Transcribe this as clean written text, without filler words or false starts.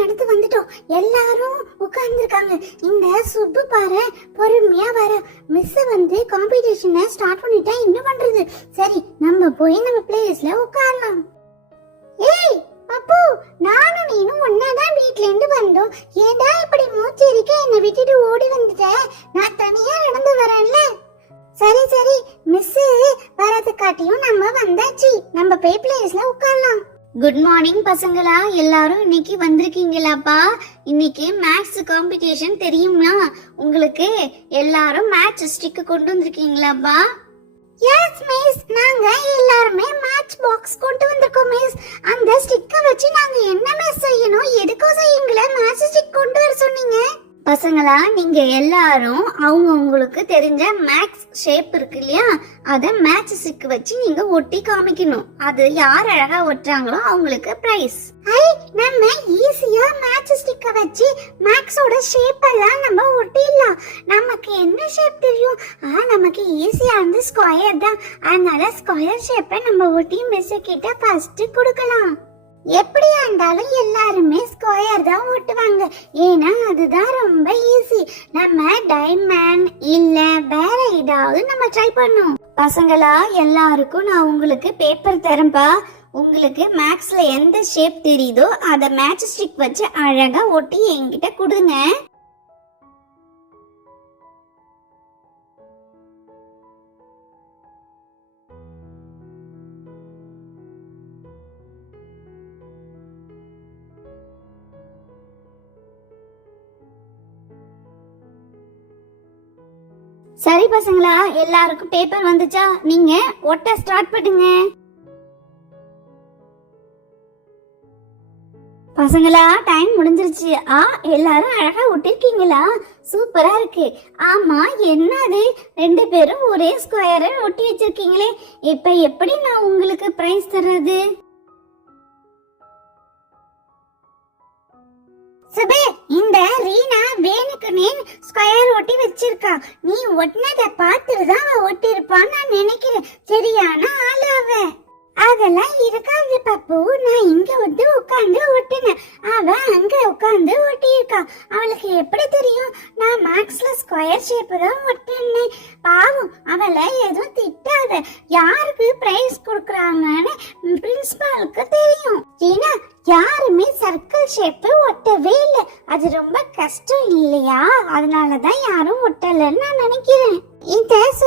நடந்து வந்துட்டோம். எல்லாரும் உட்கார்ந்துருக்காங்க. இந்த சுப்பு பாரு பொறுமையா வர. மிஸ் வந்து காம்படிஷனை ஸ்டார்ட் பண்ணிட்டா என்ன பண்றது? சரி நம்ம போய் நம்ம பிளேஸ்ல உட்காரலாம். ஏய் அப்போ நானும் நீனும் ஒன்னாதான் வீட்ல இருந்து வந்தோம். ஏண்டா இப்படி மூச்சிருக்க என்னை விட்டுட்டு ஓடி வந்துட்ட? நான் தனியா நடந்து வரேன்ல. சரி சரி மிஸ் வரது காட்டியும் நம்ம வந்தாச்சு. நம்ம போய் பிளேஸ்ல உட்காரலாம். குட் மார்னிங் பசங்களா, எல்லாரும் இன்னைக்கு வந்திருக்கீங்களாப்பா? இன்னைக்கு மேத்ஸ் காம்படிஷன் தெரியுமா உங்களுக்கு? எல்லாரும் மேட்ச் ஸ்டிக் கொண்டு வந்திருக்கீங்களாப்பா? எஸ் மிஸ், நாங்க எல்லாரும் மேட்ச் பாக்ஸ் கொண்டு வந்திருக்கோம் மிஸ். அந்த ஸ்டிக்கை வச்சு நாங்க என்ன மிஸ் செய்யணும்? எதுக்கோ செய்யுங்களே மேட்ச் ஸ்டிக் கொண்டு வர சொன்னீங்க. பசங்களா, நீங்க எல்லாரும் அவங்க உங்களுக்கு தெரிஞ்ச மேக்ஸ் ஷேப் இருக்கு இல்லையா, அத மேட்ச் ஸ்டிக் வச்சு நீங்க ஒட்டி காமிக்கணும். அது யார் அழகா ஒட்டுறாங்களோ அவங்களுக்கு பிரைஸ். ஐ, நம்ம ஈஸியா மேட்ச் ஸ்டிக்க வச்சு மேக்ஸோட ஷேப் எல்லாம் நம்ம ஒட்டிடலாம். நமக்கு என்ன ஷேப் தெரியும்? நமக்கு ஈஸியா வந்து ஸ்கொயர் தான். அதனால ஸ்கொயர் ஷேப்பை நம்ம ஒட்டி மிஸ் கிட்ட ஃபர்ஸ்ட் கொடுக்கலாம். எப்படியா இருந்தாலும் எல்லாருமே ஸ்கொயர் தான் ஓட்டுவாங்க, ஏன்னா அதுதான் ரொம்ப ஈஸி. நம்ம டைமண்ட் இல்ல வேற ஏதாவது நம்ம ட்ரை பண்ணும். பசங்களா, எல்லாருக்கும் நான் உங்களுக்கு பேப்பர் தரேன்பா. உங்களுக்கு மேக்ஸ்ல எந்த ஷேப் தெரியுதோ அத மேட்ச் ஸ்டிக் வச்சு அழகா ஒட்டி என்கிட்ட கொடுங்க. சரி பசங்களா, எல்லாருக்கும் பேப்பர் வந்துச்சா? நீங்க ஒட்ட ஸ்டார்ட் பண்ணுங்க. பசங்களா, டைம் முடிஞ்சிருச்சு. எல்லாரும் அழகா ஒட்டிருக்கீங்களா? சூப்பரா இருக்கு. ஆமா, என்னது 2 பேரும் ஒரே ஸ்கொயரை ஒட்டி வச்சிருக்கீங்களே, இப்ப எப்படி நான் உங்களுக்கு பிரைஸ் தர்றது? சுபே, இந்த ரீனா வேணுக்குனே ஸ்கொயர் ஒட்டி வச்சிருக்கா. நீ ஒட்டினத பார்த்துட்டு தான் அவ ஒட்டி இருப்பான்னு நான் நினைக்கிறேன். சரியான ஆளு அவ. அதெல்லாம் இருக்காது பப்பு, நான் இங்க வந்து உட்காந்து ஒட்டினேன், அவ அங்க உட்காந்து ஒட்டி இருக்கா. அவளுக்கு எப்படி தெரியும் நான் மேக்ஸ்ல ஸ்கொயர் ஷேப் தான் ஒட்டினேன்? பாவம், அவளை எதுவும் திட்டாத. யாருக்கு பிரைஸ் கொடுக்கறாங்கன்னு பிரின்சிபாலுக்கு தெரியும். ஏன்னா யாருமே சர்க்கிள் ஷேப் ஒட்டவே இல்லை. அது ரொம்ப கஷ்டம் இல்லையா? அதனாலதான் யாரும் ஒட்டலன்னு நான் நினைக்கிறேன். இந்த